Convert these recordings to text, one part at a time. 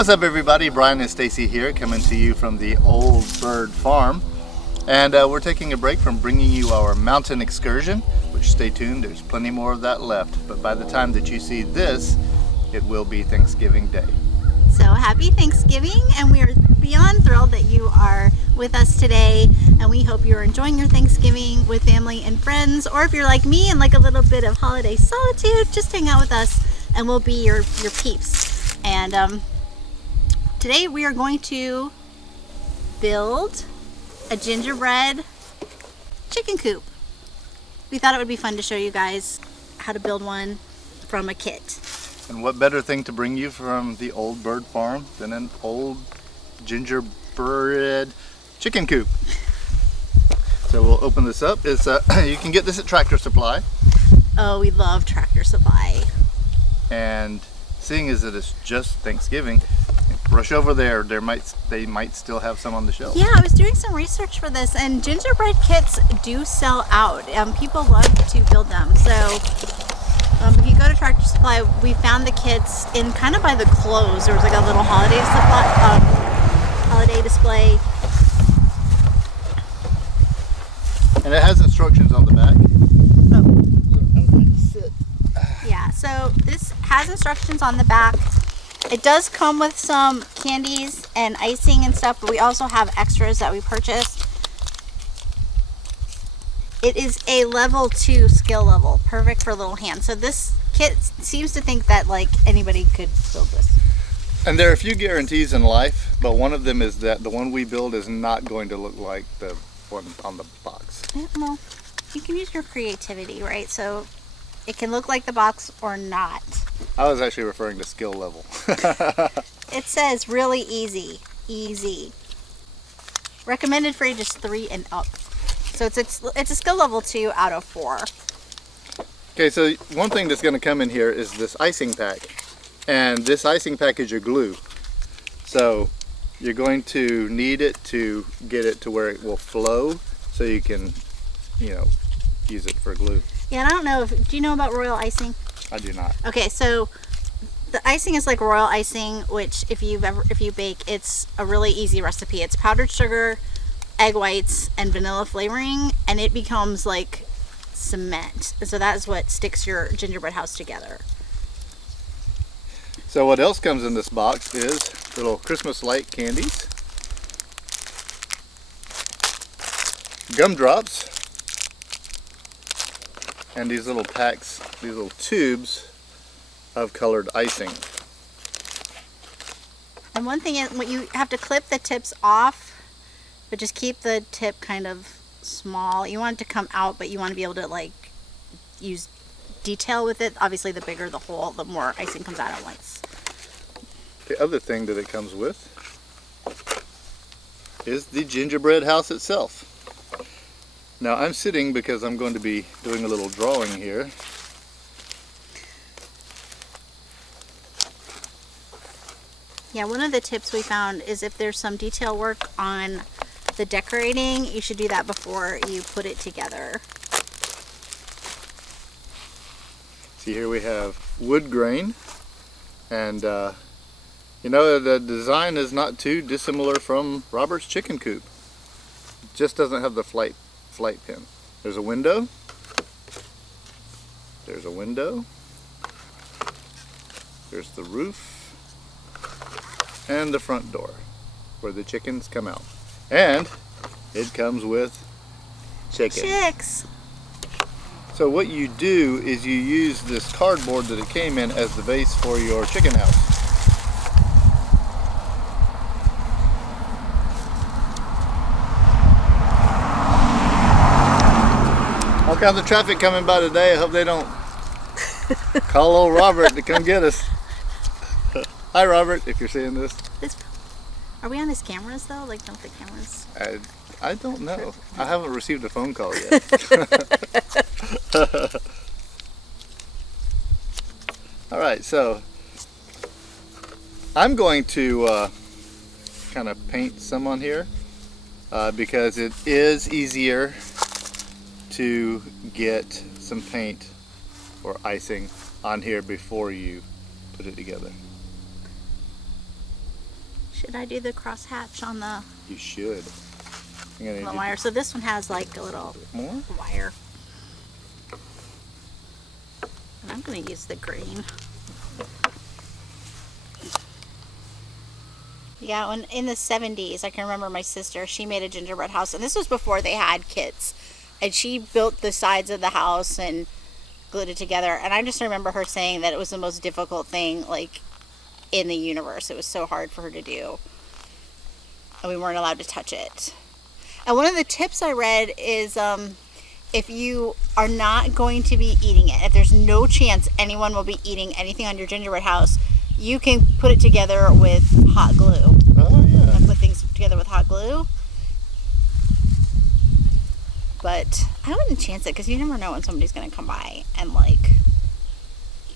What's up, everybody? Brian and Stacey here, coming to you from the Old Byrd Farm. And we're taking a break from bringing you our mountain excursion, which, stay tuned, there's plenty more of that left. But by the time that you see this, it will be Thanksgiving Day. So happy Thanksgiving, and we are beyond thrilled that you are with us today, and we hope you're enjoying your Thanksgiving with family and friends, or if you're like me and like a little bit of holiday solitude, just hang out with us and we'll be your peeps. And today we are going to build a gingerbread chicken coop. We thought it would be fun to show you guys how to build one from a kit. And what better thing to bring you from the Old Byrd Farm than an old gingerbread chicken coop. So we'll open this up. It's you can get this at Tractor Supply. Oh, we love Tractor Supply. And seeing as it is just Thanksgiving, rush over there. They might still have some on the shelf. Yeah, I was doing some research for this, and gingerbread kits do sell out. People love to build them. So if you go to Tractor Supply, we found the kits in kind of by the clothes. There was like a little holiday display. And it has instructions on the back. Yeah, so this has instructions on the back. It does come with some candies and icing and stuff, but we also have extras that we purchased. It is a level 2 skill level, perfect for little hands. So this kit seems to think that like anybody could build this. And there are a few guarantees in life, but one of them is that the one we build is not going to look like the one on the box. Yeah, well, you can use your creativity, right? So it can look like the box or not. I was actually referring to skill level. It says really easy. Recommended for ages 3 and up. So it's a skill level 2 out of 4. Okay, so one thing that's going to come in here is this icing pack. And this icing pack is your glue. So you're going to need it to get it to where it will flow so you can, use it for glue. Yeah, and I don't know do you know about royal icing? I do not. Okay, so the icing is like royal icing, which if you bake, it's a really easy recipe. It's powdered sugar, egg whites, and vanilla flavoring, and it becomes like cement. So that is what sticks your gingerbread house together. So what else comes in this box is little Christmas light candies, gumdrops, and these little packs, these little tubes of colored icing. And one thing is, you have to clip the tips off, but just keep the tip kind of small. You want it to come out, but you want to be able to like use detail with it. Obviously, the bigger the hole, the more icing comes out at once. The other thing that it comes with is the gingerbread house itself. Now I'm sitting because I'm going to be doing a little drawing here. Yeah, one of the tips we found is if there's some detail work on the decorating, you should do that before you put it together. See, here we have wood grain, and the design is not too dissimilar from Robert's chicken coop. It just doesn't have the flight pin. There's a window. There's a window. There's the roof. And the front door where the chickens come out. And it comes with chickens. Chicks! So what you do is you use this cardboard that it came in as the base for your chicken house. All kinds of traffic coming by today. I hope they don't call old Robert to come get us. Hi, Robert, if you're seeing this. Are we on his cameras though? Like, don't the cameras? I don't know. I haven't received a phone call yet. All right, so I'm going to kind of paint some on here because it is easier to get some paint or icing on here before you put it together. Should I do the cross hatch on the You should. I'm gonna need wire? So this one has like a little more. wire. And I'm going to use the green. Yeah, when in the 70s, I can remember my sister, she made a gingerbread house. And this was before they had kits. And she built the sides of the house and glued it together. And I just remember her saying that it was the most difficult thing, like, in the universe. It was so hard for her to do. And we weren't allowed to touch it. And one of the tips I read is if you are not going to be eating it, if there's no chance anyone will be eating anything on your gingerbread house, you can put it together with hot glue. Oh, yeah. And put things together with hot glue. But I wouldn't chance it because you never know when somebody's going to come by and, like,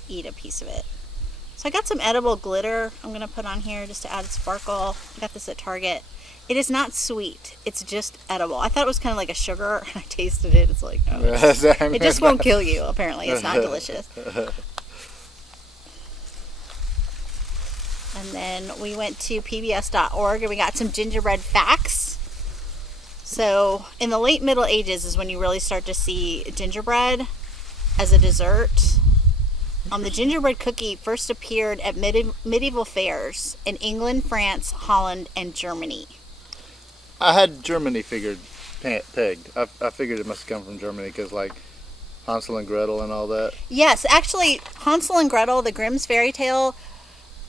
eat a piece of it. So I got some edible glitter I'm going to put on here just to add sparkle. I got this at Target. It is not sweet. It's just edible. I thought it was kind of like a sugar. I tasted it. It's like, no. It just won't kill you, apparently. It's not delicious. And then we went to pbs.org and we got some gingerbread facts. So in the late Middle Ages is when you really start to see gingerbread as a dessert. The gingerbread cookie first appeared at medieval fairs in England, France, Holland, and Germany. I had Germany pegged. I figured it must come from Germany because, like, Hansel and Gretel and all that. Yes, actually, Hansel and Gretel, the Grimm's fairy tale,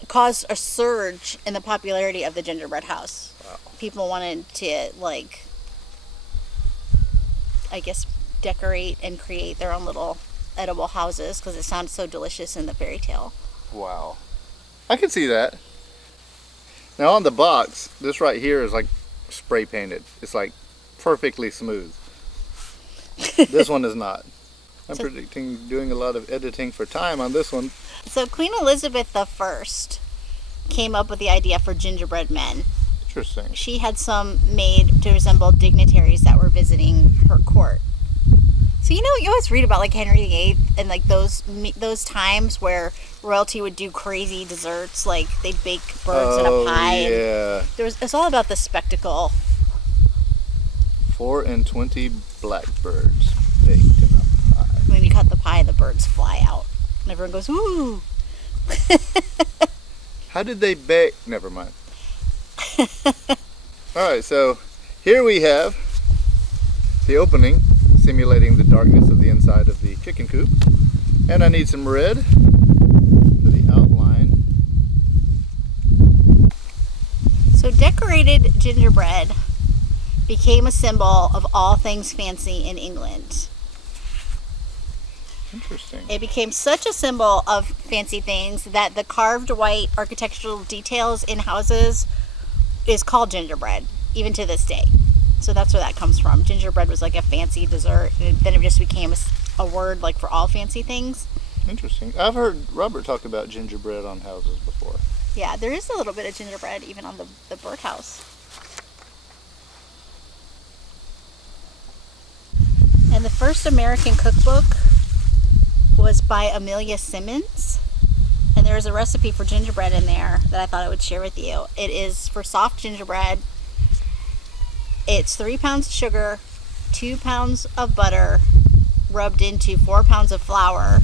caused a surge in the popularity of the gingerbread house. Wow. People wanted to, like, I guess, decorate and create their own little edible houses because it sounds so delicious in the fairy tale. Wow. I can see that. Now on the box, this right here is like spray painted. It's like perfectly smooth. This one is not. I'm predicting doing a lot of editing for time on this one. So Queen Elizabeth I came up with the idea for gingerbread men. Interesting. She had some made to resemble dignitaries that were visiting her court. So you always read about like Henry VIII and like those times where royalty would do crazy desserts, like they'd bake birds in a pie. Yeah. It's all about the spectacle. 4 and 20 blackbirds baked in a pie. When you cut the pie, the birds fly out, and everyone goes, "Ooh!" How did they bake? Never mind. All right, so here we have the opening, simulating the darkness of the inside of the chicken coop. And I need some red for the outline. So decorated gingerbread became a symbol of all things fancy in England. Interesting. It became such a symbol of fancy things that the carved white architectural details in houses is called gingerbread, even to this day. So that's where that comes from. Gingerbread was like a fancy dessert, and then it just became a word like for all fancy things. Interesting. I've heard Robert talk about gingerbread on houses before. Yeah, there is a little bit of gingerbread even on the birdhouse. And the first American cookbook was by Amelia Simmons. And there is a recipe for gingerbread in there that I thought I would share with you. It is for soft gingerbread. It's 3 pounds of sugar, 2 pounds of butter, rubbed into 4 pounds of flour.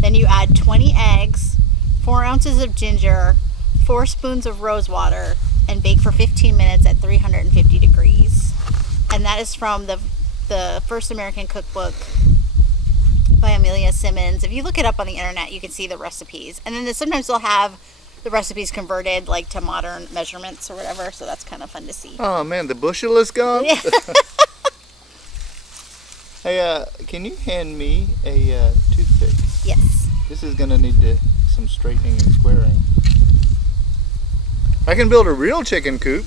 Then you add 20 eggs, 4 ounces of ginger, 4 spoons of rose water, and bake for 15 minutes at 350 degrees. And that is from the first American cookbook by Amelia Simmons. If you look it up on the internet, you can see the recipes. And then sometimes they'll have the recipes converted like to modern measurements or whatever, so that's kind of fun to see. Oh man, the bushel is gone? Yeah. Hey, can you hand me a toothpick? Yes. This is gonna need some straightening and squaring. I can build a real chicken coop.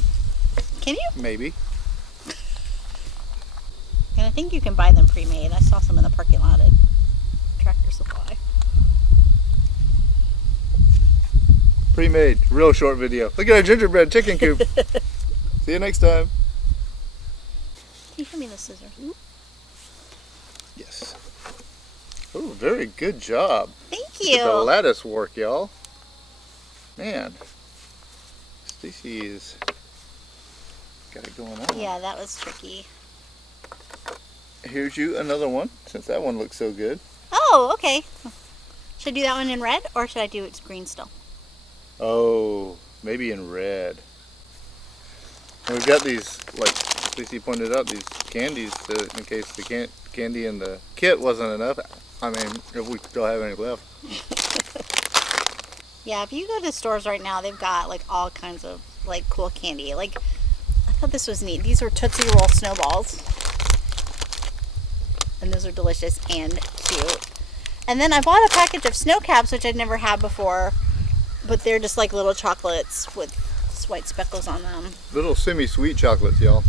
Can you? Maybe. And I think you can buy them pre-made. I saw some in the parking lot at Tractor Supply. Pre-made, real short video. Look at our gingerbread chicken coop. See you next time. Can you hand me the scissors? Yes. Oh, very good job. Thank Look at the you. lattice work, y'all. Man. Stacey is got it going on. Yeah, that was tricky. Here's you another one, since that one looks so good. Oh, okay. Should I do that one in red, or should I do it green still? Oh, maybe in red. And we've got these, like Stacey pointed out, these candies in case the candy in the kit wasn't enough. I mean, if we still have any left. Yeah, if you go to stores right now, they've got like all kinds of like cool candy. Like, I thought this was neat. These are Tootsie Roll snowballs. And those are delicious and cute. And then I bought a package of snow caps, which I'd never had before. But they're just like little chocolates with white speckles on them. Little semi-sweet chocolates, y'all.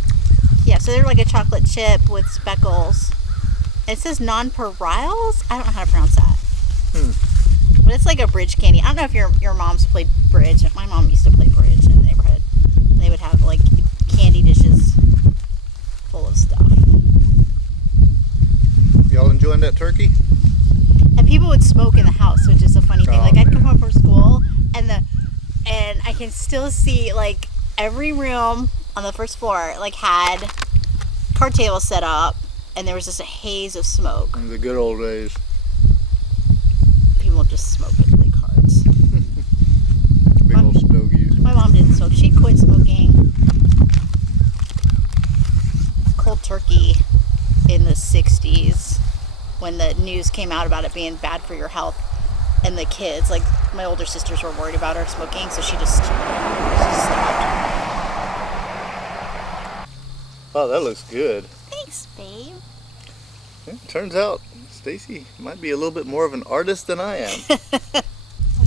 Yeah, so they're like a chocolate chip with speckles. It says nonpareils? I don't know how to pronounce that. But it's like a bridge candy. I don't know if your mom's played bridge. My mom used to play bridge in the neighborhood. They would have like candy dishes full of stuff. Y'all enjoying that turkey? And people would smoke in the house, which is a funny thing. Like, I'd come home from school and I can still see like every room on the first floor like had card tables set up, and there was just a haze of smoke. In the good old days. People just smoke and play cards. Big old stogies. My mom didn't smoke. She quit smoking cold turkey in the 60s when the news came out about it being bad for your health. And the kids, like my older sisters, were worried about her smoking, so she just stopped. Oh, that looks good. Thanks, babe. Yeah, turns out Stacey might be a little bit more of an artist than I am. I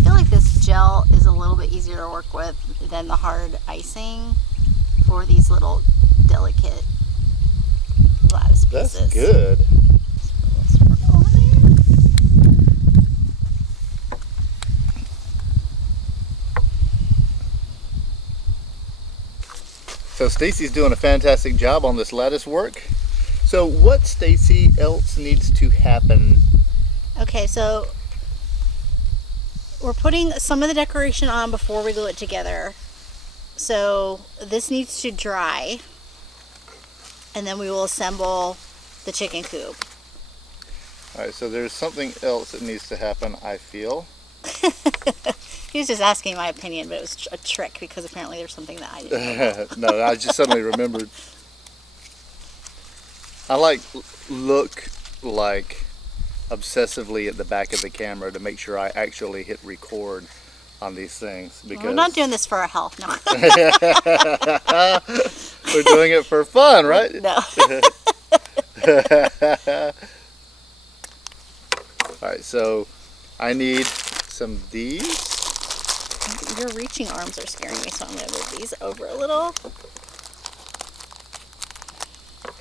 feel like this gel is a little bit easier to work with than the hard icing for these little delicate lattice pieces. That's good. So Stacey's doing a fantastic job on this lattice work. So what, Stacey, else needs to happen? Okay, so we're putting some of the decoration on before we glue it together. So this needs to dry, and then we will assemble the chicken coop. All right, so there's something else that needs to happen, I feel. He was just asking my opinion, but it was a trick because apparently there's something that I didn't know. No, I just suddenly remembered. I look like obsessively at the back of the camera to make sure I actually hit record on these things, because We're not doing this for our health, no. We're doing it for fun, right? No. All right, so I need some of these. Your reaching arms are scaring me, so I'm going to move these over a little.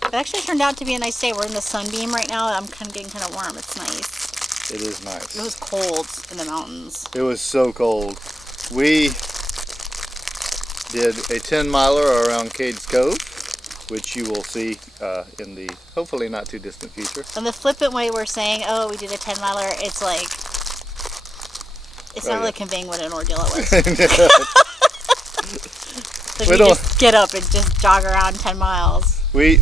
It actually turned out to be a nice day. We're in the sunbeam right now. I'm kind of getting kind of warm. It's nice. It is nice. It was cold in the mountains. It was so cold. We did a 10-miler around Cades Cove, which you will see in the hopefully not too distant future. And the flippant way we're saying, oh, we did a 10-miler, it's like, it's not really conveying what an ordeal it was. So you just get up and just jog around 10 miles. I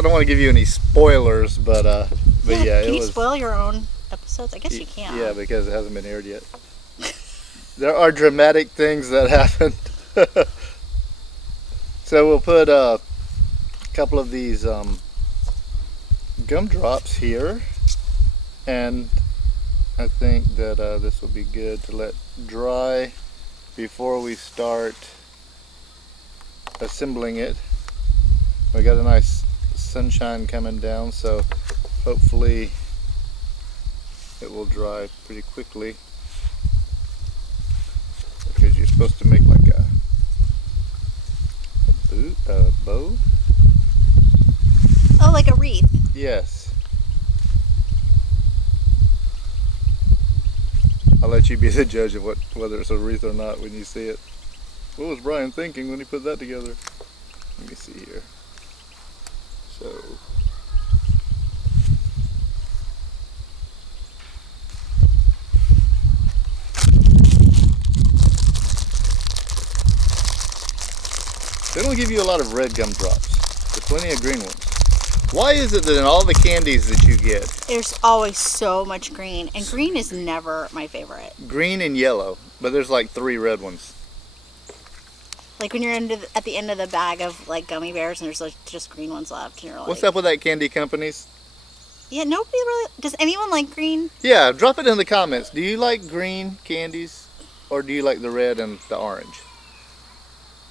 don't want to give you any spoilers, but yeah, Can you spoil your own episodes? I guess you can. Yeah, because it hasn't been aired yet. There are dramatic things that happened. So we'll put a couple of these gumdrops here, and I think that this will be good to let dry before we start assembling it. We got a nice sunshine coming down, so hopefully it will dry pretty quickly, because you're supposed to make like a bow. Oh, like a wreath. Yes. I'll let you be the judge of whether it's a wreath or not when you see it. What was Brian thinking when he put that together? Let me see here. So, They don't give you a lot of red gumdrops. There's plenty of green ones. Why is it that in all the candies that you get, There's always so much green, and green is never my favorite. green and yellow, but there's like 3 red ones? Like when you're at the end of the bag of like gummy bears, and there's like just green ones left, and you're like, What's up with that, candy companies? Yeah, nobody really. Does anyone like green? Yeah, drop it in the comments. Do you like green candies, or do you like the red and the orange?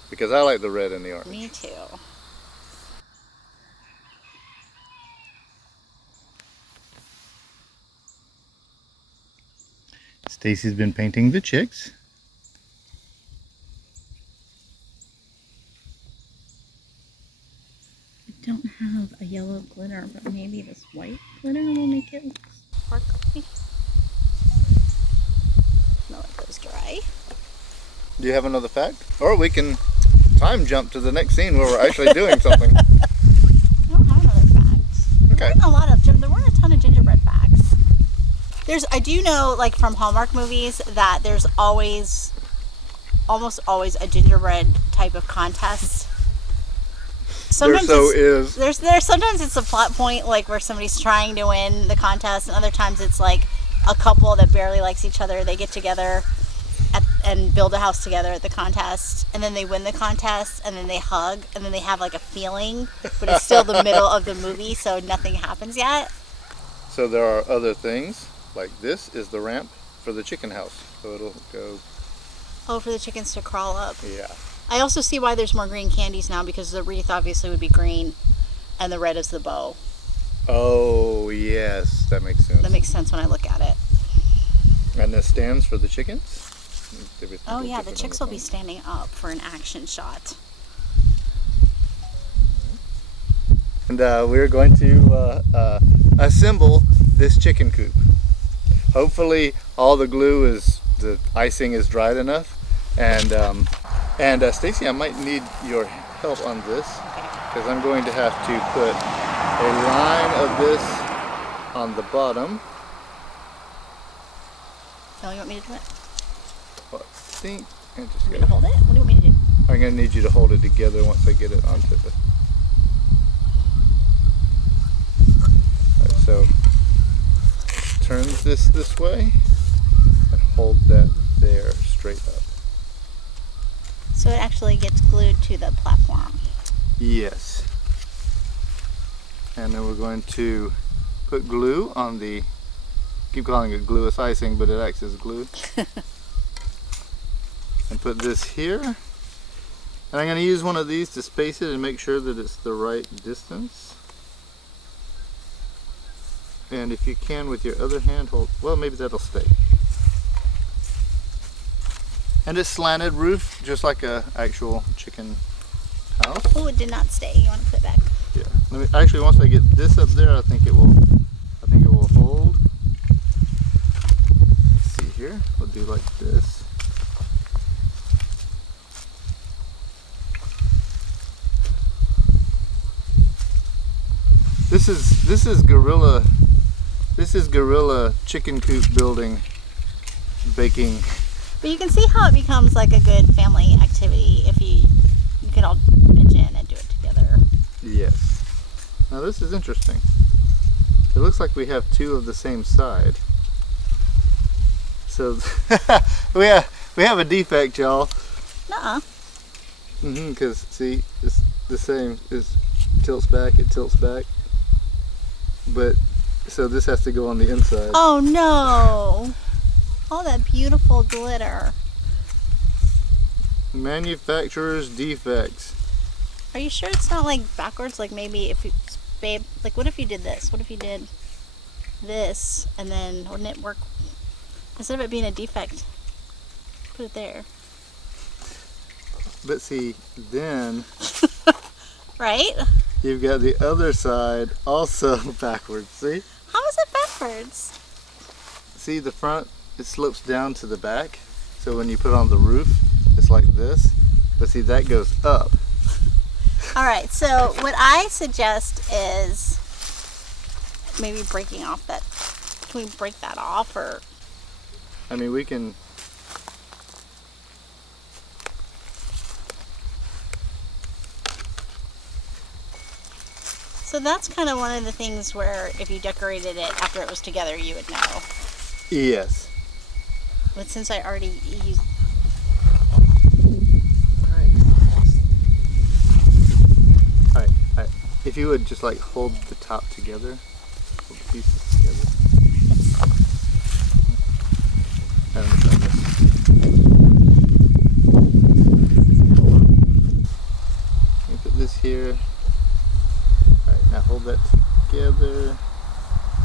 Because I like the red and the orange. Me too. Stacy's been painting the chicks. I don't have a yellow glitter, but maybe this white glitter will make it look sparkly. I'll let those dry. Do you have another fact? Or we can time jump to the next scene where we're actually doing something. I don't have another fact. Okay. There weren't a ton of gingerbread facts. I do know, like from Hallmark movies, that there's almost always a gingerbread type of contest. Sometimes sometimes it's a plot point, like where somebody's trying to win the contest, and other times it's like a couple that barely likes each other. They get together and build a house together at the contest, and then they win the contest, and then they hug, and then they have like a feeling, but it's still the middle of the movie, so nothing happens yet. So there are other things, like this is the ramp for the chicken house. So it'll go... Oh, for the chickens to crawl up. Yeah. I also see why there's more green candies now, because the wreath obviously would be green, and the red is the bow. Oh, yes. That makes sense. That makes sense when I look at it. And the stands for the chickens? Oh yeah, the chicks will be standing up for an action shot. And we're going to assemble this chicken coop. Hopefully all the the icing is dried enough. And Stacey, I might need your help on this, because I'm going to have to put a line of this on the bottom. Oh, you want me to do it? Well, I think I'm just I'm going to hold it? What do you want me to do? I'm going to need you to hold it together once I get it onto the... Alright, so turn this way and hold that there straight up. So it actually gets glued to the platform. Yes. And then we're going to put glue on the... keep calling it glueless icing, but it acts as glue. And put this here. And I'm going to use one of these to space it and make sure that it's the right distance. And if you can, with your other hand, hold... well, maybe that'll stay. And it's slanted roof, just like a actual chicken house. Oh, it did not stay. You want to put it back? Yeah. Let me, actually, once I get this up there, I think it will hold. Let's see here. We'll do like this. This is guerrilla chicken coop building, baking. But you can see how it becomes like a good family activity if you could all pitch in and do it together. Yes. Now this is interesting. It looks like we have 2 of the same side. So we have a defect, y'all. Nuh-uh. Because see, it's the same. It tilts back. But so this has to go on the inside. Oh no! All that beautiful glitter. Manufacturer's defects. Are you sure it's not like backwards? Like maybe if you, babe, like what if you did this? What if you did this and then wouldn't it work? Instead of it being a defect, put it there. But see, then Right? you've got the other side also backwards. See? How is it backwards? See the front? It slopes down to the back. So when you put on the roof, it's like this. But see, that goes up. All right, so what I suggest is maybe breaking off that. Can we break that off, or? I mean, we can. So that's kind of one of the things where if you decorated it after it was together, you would know. Yes. But since I already used... Alright. If you would just like hold the top together, hold the pieces together. And I'm trying this. Let me put this here. Alright, now hold that together.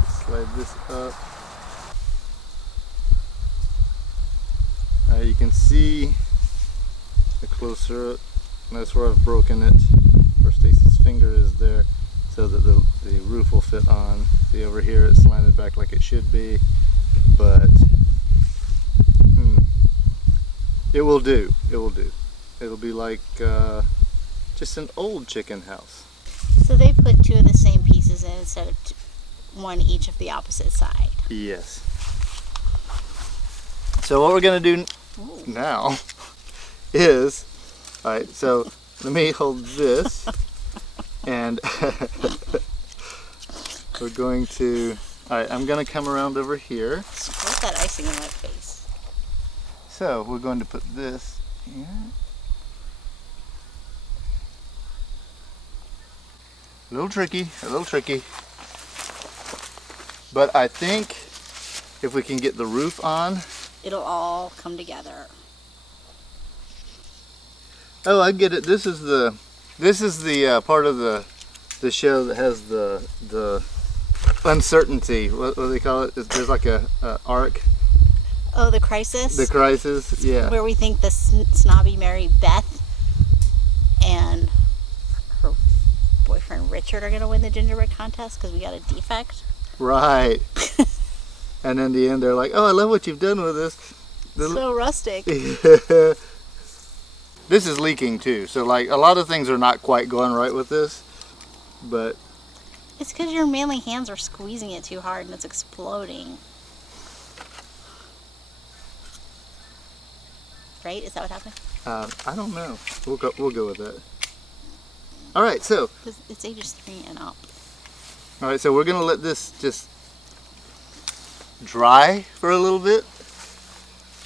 Slide this up. You can see the closer up, that's where I've broken it, where Stacey's finger is there, so that the roof will fit on. See over here it's slanted back like it should be, but it will do. It will do. It'll be like just an old chicken house. So they put two of the same pieces in instead of one each of the opposite side. Yes. So what we're going to do now is, alright, so let me hold this and we're going to, alright, I'm going to come around over here. Squirt that icing in my face. So we're going to put this here. A little tricky. But I think if we can get the roof on, it'll all come together. Oh, I get it. This is the part of the show that has the uncertainty. What do they call it? There's like a arc. Oh, the crisis. The crisis, yeah. Where we think the snobby Mary Beth and her boyfriend Richard are gonna win the gingerbread contest because we got a defect. Right. And in the end, they're like, "Oh, I love what you've done with this." So rustic. This is leaking too, so like a lot of things are not quite going right with this, but it's because your manly hands are squeezing it too hard and it's exploding. Right? Is that what happened? I don't know. We'll go with that. All right, so it's ages 3 and up. All right, so we're gonna let this just dry for a little bit,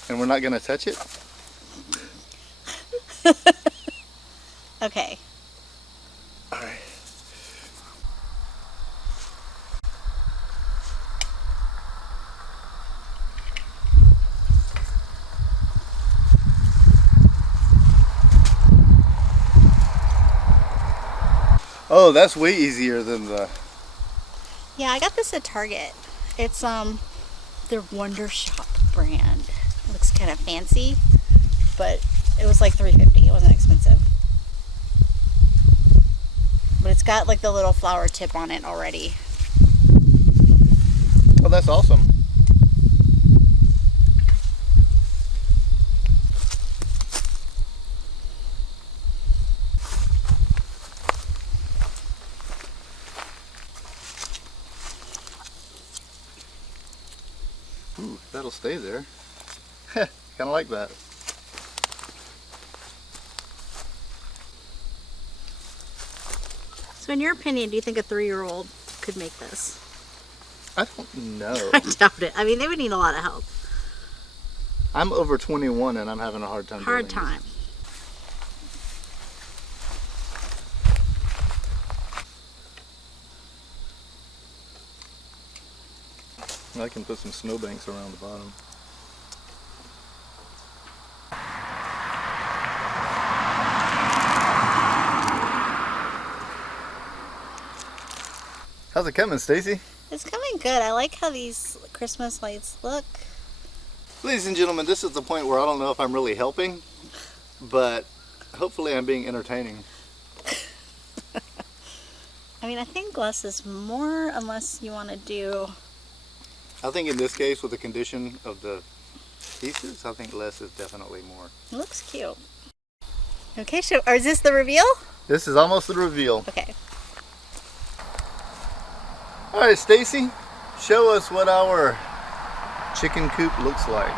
and we're not gonna touch it. Okay. All right. Oh, that's way easier than the... Yeah, I got this at Target. It's their Wonder Shop brand. It looks kind of fancy, but it was like $3.50. It wasn't expensive. But it's got like the little flower tip on it already. Oh, that's awesome. Ooh, that'll stay there. Kind of like that. So in your opinion, do you think a 3-year-old could make this? I don't know. I doubt it. I mean, they would need a lot of help. I'm over 21 and I'm having a hard time doing this. I can put some snowbanks around the bottom. How's it coming, Stacey? It's coming good. I like how these Christmas lights look. Ladies and gentlemen, this is the point where I don't know if I'm really helping, but hopefully I'm being entertaining. I mean, I think less is more unless you want to do... I think in this case, with the condition of the pieces, I think less is definitely more. It looks cute. Okay, so is this the reveal? This is almost the reveal. Okay. All right, Stacey, show us what our chicken coop looks like.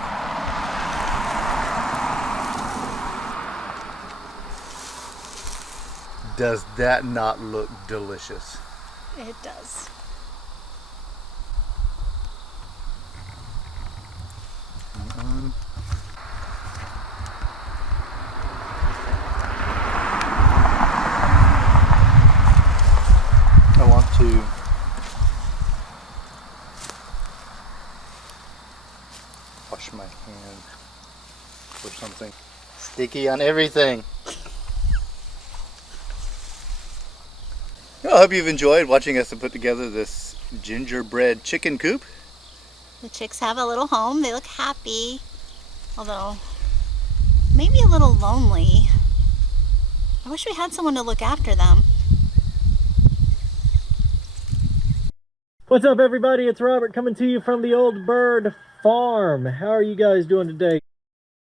Does that not look delicious? It does. On. I want to wash my hand or something. Sticky on everything. Well, I hope you've enjoyed watching us put together this gingerbread chicken coop. The chicks have a little home. They look happy, although maybe a little lonely. I wish we had someone to look after them. What's up, everybody? It's Robert coming to you from the Old Byrd Farm. How are you guys doing today?